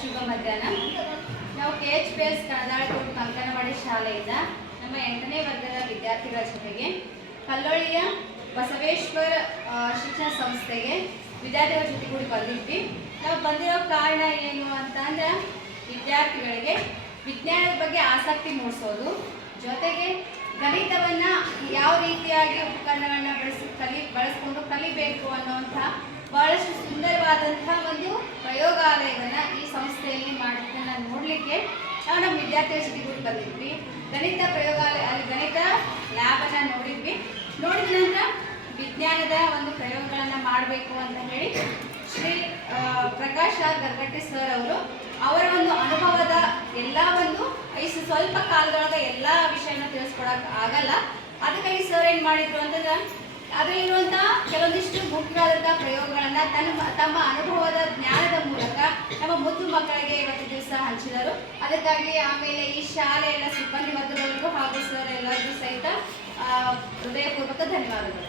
ಶುಭ ಮಧ್ಯಾಹ್ನ. ನಾವು KHPS ಕಣದಾಳಕೋಟೆ ಅಂಗನವಾಡಿ ಶಾಲೆಯಿಂದ ನಮ್ಮ 8ನೇ ವರ್ಗದ ವಿದ್ಯಾರ್ಥಿಗಳ ಜೊತೆಗೆ ಕಲ್ಲೋಳಿಯ ಬಸವೇಶ್ವರ ಶಿಕ್ಷಣ ಸಂಸ್ಥೆಗೆ ವಿದ್ಯಾರ್ಥಿಗಳ ಜೊತೆಗೂಡಿ ಬಂದಿದ್ವಿ. ನಾವು ಬಂದಿರೋ ಕಾರಣ ಏನು ಅಂತಂದ್ರೆ ವಿದ್ಯಾರ್ಥಿಗಳಿಗೆ ವಿಜ್ಞಾನದ ಬಗ್ಗೆ ಆಸಕ್ತಿ ಮೂಡಿಸೋದು, ಜೊತೆಗೆ ಗಣಿತವನ್ನ ಯಾವ ರೀತಿಯಾಗಿ ಉಪಕರಣಗಳನ್ನ ಬಳಸ್ಕೊಂಡು ಕಲಿಬೇಕು ಅನ್ನುವಂಥ ಬಹಳಷ್ಟು ಸುಂದರವಾದಂತಹ ಒಂದು ಪ್ರಯೋಗಾಲಯವನ್ನು ಈ ಸಂಸ್ಥೆಯಲ್ಲಿ ಮಾಡೋದನ್ನ ನೋಡಲಿಕ್ಕೆ ನಾವು ನಮ್ಮ ವಿದ್ಯಾರ್ಥಿಗಳ ಜೊತೆಗೂಡಿ ಬಂದಿದ್ವಿ. ಗಣಿತ ಪ್ರಯೋಗಾಲಯ, ಅಲ್ಲಿ ಗಣಿತ ಲ್ಯಾಬನ್ನು ನೋಡಿದ್ವಿ. ನೋಡಿದ ನಂತರ ವಿಜ್ಞಾನದ ಒಂದು ಪ್ರಯೋಗಗಳನ್ನು ಮಾಡಬೇಕು ಅಂತ ಹೇಳಿ ಶ್ರೀ ಪ್ರಕಾಶ್ ಗರ್ಗಟ್ಟಿ ಸರ್ ಅವರ ಒಂದು ಅನುಭವದ ಎಲ್ಲ ಒಂದು ಸ್ವಲ್ಪ ಕಾಲದೊಳಗೆ ಎಲ್ಲ ವಿಷಯನ ತಿಳಿಸ್ಕೊಡಕ್ಕೆ ಆಗಲ್ಲ. ಅದಕ್ಕಾಗಿ ಸರ್ ಏನು ಮಾಡಿದ್ರು ಅಂತಂದ್ರೆ ಅದರಲ್ಲಿರುವಂತಹ ಕೆಲವೊಂದಿಷ್ಟು ಮುಖ್ಯವಾದಂತಹ ಪ್ರಯೋಗಗಳನ್ನ ತಮ್ಮ ಅನುಭವದ ಜ್ಞಾನದ ಮೂಲಕ ನಮ್ಮ ಮುದ್ದು ಮಕ್ಕಳಿಗೆ ಇವತ್ತು ದಿವಸ ಹಂಚಿದರು. ಅದಕ್ಕಾಗಿ ಆಮೇಲೆ ಈ ಶಾಲೆಯ ಸಿಬ್ಬಂದಿ ವರ್ಗದವರಿಗೂ ಹಾಗೂ ಸರ್ ಎಲ್ಲರಿಗೂ ಸಹಿತ ಹೃದಯಪೂರ್ವಕ ಧನ್ಯವಾದಗಳು.